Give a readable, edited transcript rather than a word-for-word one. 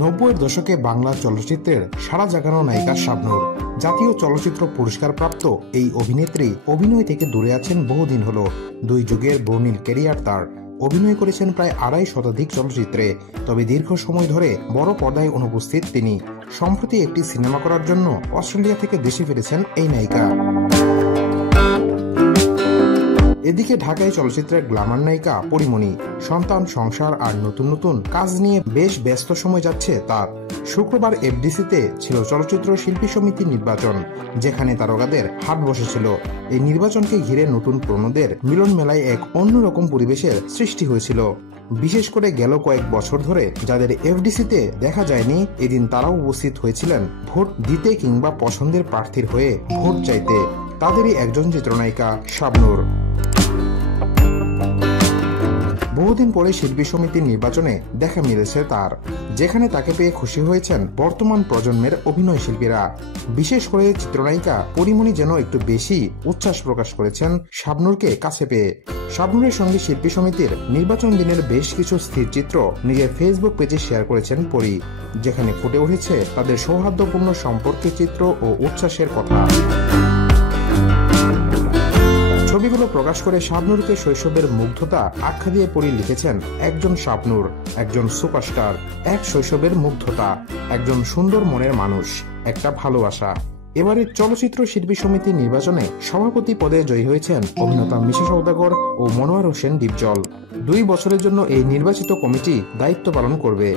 90-এর দশকে বাংলা চলচ্চিত্রের সাড়া জাগানো নায়িকা শাবনূর। জাতীয় চলচ্চিত্র পুরস্কার প্রাপ্ত এই অভিনেত্রী অভিনয় থেকে দূরে আছেন বহুদিন হলো। দুই যুগের বর্ণিল ক্যারিয়ার তার। অভিনয় করেছেন প্রায় 2.5 শতাধিক চলচ্চিত্রে, তবে দীর্ঘ সময় ধরে বড় পর্দায় অনুপস্থিত তিনি। সম্প্রতি একটি সিনেমা করার জন্য অস্ট্রেলিয়া থেকে দেশে ফিরেছেন এই নায়িকা। এদিকে ঢাকায় চলচ্চিত্রের গ্ল্যামার নায়িকা পরিমণি সন্তান, সংসার আর নতুন নতুন কাজ নিয়ে বেশ ব্যস্ত সময় যাচ্ছে তার। শুক্রবার এফডিসিতে ছিল চলচ্চিত্র শিল্পী সমিতি নির্বাচন, যেখানে তারকাদের হাট বসেছিল। এই নির্বাচনকে ঘিরে নতুন পুরনোদের মিলন মেলায় এক অন্যরকম পরিবেশের সৃষ্টি হয়েছিল। বিশেষ করে গেল কয়েক বছর ধরে যাদের এফডিসিতে দেখা যায়নি, এদিন তারাও উপস্থিত হয়েছিলেন ভোট দিতে কিংবা পছন্দের প্রার্থীর হয়ে ভোট চাইতে। তাদেরই একজন চিত্রনায়িকা শাবনূর। বহুদিন পরে শিল্পী সমিতির নির্বাচনে দেখা মিলেছে তার, যেখানে তাকে পেয়ে খুশি হয়েছেন বর্তমান প্রজন্মের অভিনয় শিল্পীরা। বিশেষ করে চিত্রনায়িকা পরিমণি যেন একটু বেশি উচ্ছ্বাস প্রকাশ করেছেন শাবনূরকে কাছে পেয়ে। শাবনূরের সঙ্গে শিল্পী সমিতির নির্বাচন দিনের বেশ কিছু স্থিরচিত্র নিজের ফেসবুক পেজে শেয়ার করেছেন পরি, যেখানে ফুটে উঠেছে তাদের সৌহার্দ্যপূর্ণ সম্পর্কের চিত্র ও উচ্ছ্বাসের কথা। ছবিগুলো প্রকাশ করে শাবনূরকে শৈশবের মুগ্ধতা আখ্যা দিয়ে পরি লিখেছেন, একজন শাবনূর, একজন সুপারস্টার, এক শৈশবের মুগ্ধতা, একজন সুন্দর মনের মানুষ, একটা ভালোবাসা। এবারের চলচ্চিত্র শিল্পী সমিতির নির্বাচনে সভাপতি পদে জয়ী হয়েছেন অভিনেতা মিশা সওদাগর ও মনোয়ার হোসেন ডিপজল। 2 বছরের জন্য এই নির্বাচিত কমিটি দায়িত্ব পালন করবে।